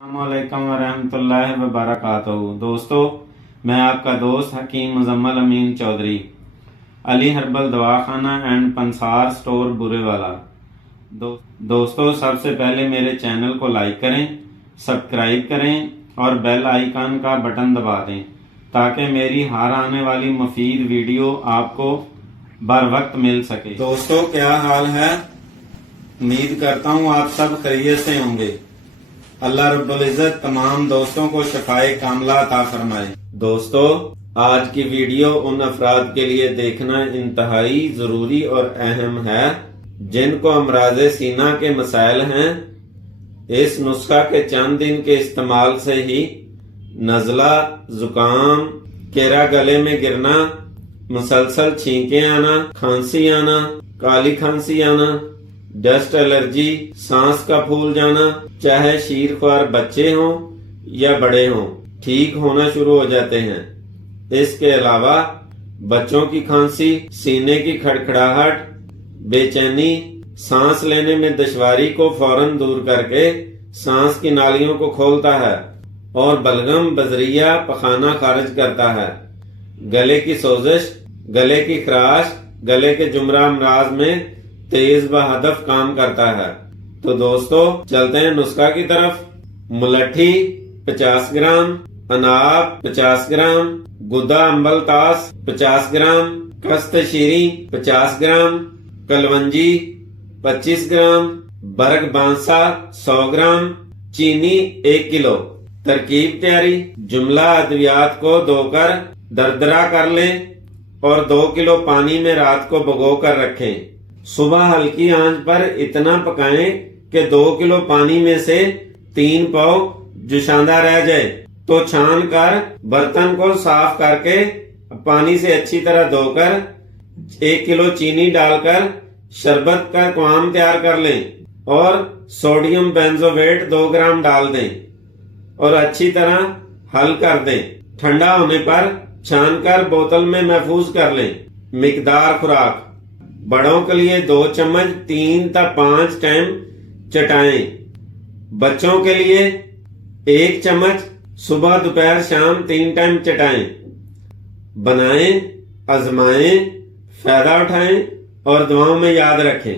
अस्सलामुअलैकुम वरहमतुल्लाहि वबरकातुहू। दोस्तों, मैं आपका दोस्त हकीम मुजम्मल अमीन चौधरी, अली हर्बल दवाखाना एंड पंसार स्टोर बुरेवाला। दोस्तों, सबसे पहले मेरे चैनल को लाइक करें, सब्सक्राइब करें और बेल आइकन का बटन दबा दें ताकि मेरी हर आने वाली मुफीद वीडियो आपको बर वक्त मिल सके। दोस्तों, क्या हाल है? उम्मीद करता हूँ आप सब खैरियत से होंगे। अल्लाह रब्बुल इज्जत तमाम दोस्तों को शफाए कामला अता फरमाए। दोस्तों, आज की वीडियो उन अफराद के लिए देखना इंतहाई जरूरी और अहम है जिनको अमराज सीना के मसाइल हैं। इस नुस्खा के चंद दिन के इस्तेमाल से ही नजला, जुकाम, केरा गले में गिरना, मुसलसल छींके आना, खांसी आना, काली खांसी आना, डस्ट एलर्जी, सांस का फूल जाना, चाहे शीरख्वार बच्चे हों या बड़े हों, ठीक होना शुरू हो जाते हैं। इसके अलावा बच्चों की खांसी, सीने की खड़खड़ाहट, बेचैनी, सांस लेने में दुश्वारी को फौरन दूर करके सांस की नालियों को खोलता है और बलगम, बजरिया, पखाना खारिज करता है। गले की सोजिश, गले की खराश, गले के जुमरा अमराज में तेज व हदफ काम करता है। तो दोस्तों, चलते हैं नुस्खा की तरफ। मुलट्ठी 50 ग्राम, अनाब 50 ग्राम, गुदा अम्बलतास 50 ग्राम, कस्त शीरी 50 ग्राम, कलवंजी 25 ग्राम, बरग बांसा 100 ग्राम, चीनी 1 किलो। तरकीब तैयारी: जुमला अद्वियात को धोकर दरदरा कर लें और 2 किलो पानी में रात को भिगो कर रखें। सुबह हल्की आंच पर इतना पकाएं कि 2 किलो पानी में से 3 पाव जुशांदा रह जाए, तो छान कर बर्तन को साफ करके पानी से अच्छी तरह धोकर 1 किलो चीनी डालकर शरबत का क्वाम तैयार कर लें और सोडियम बेंजोवेट 2 ग्राम डाल दें और अच्छी तरह हल कर दें। ठंडा होने पर छानकर बोतल में महफूज कर लें। मिकदार खुराक: बड़ों के लिए 2 चम्मच 3 से 5 टाइम चटाएं। बच्चों के लिए 1 चम्मच सुबह, दोपहर, शाम 3 टाइम चटाएं। बनाएं, आजमाएं, फायदा उठाएं और दुआओं में याद रखें।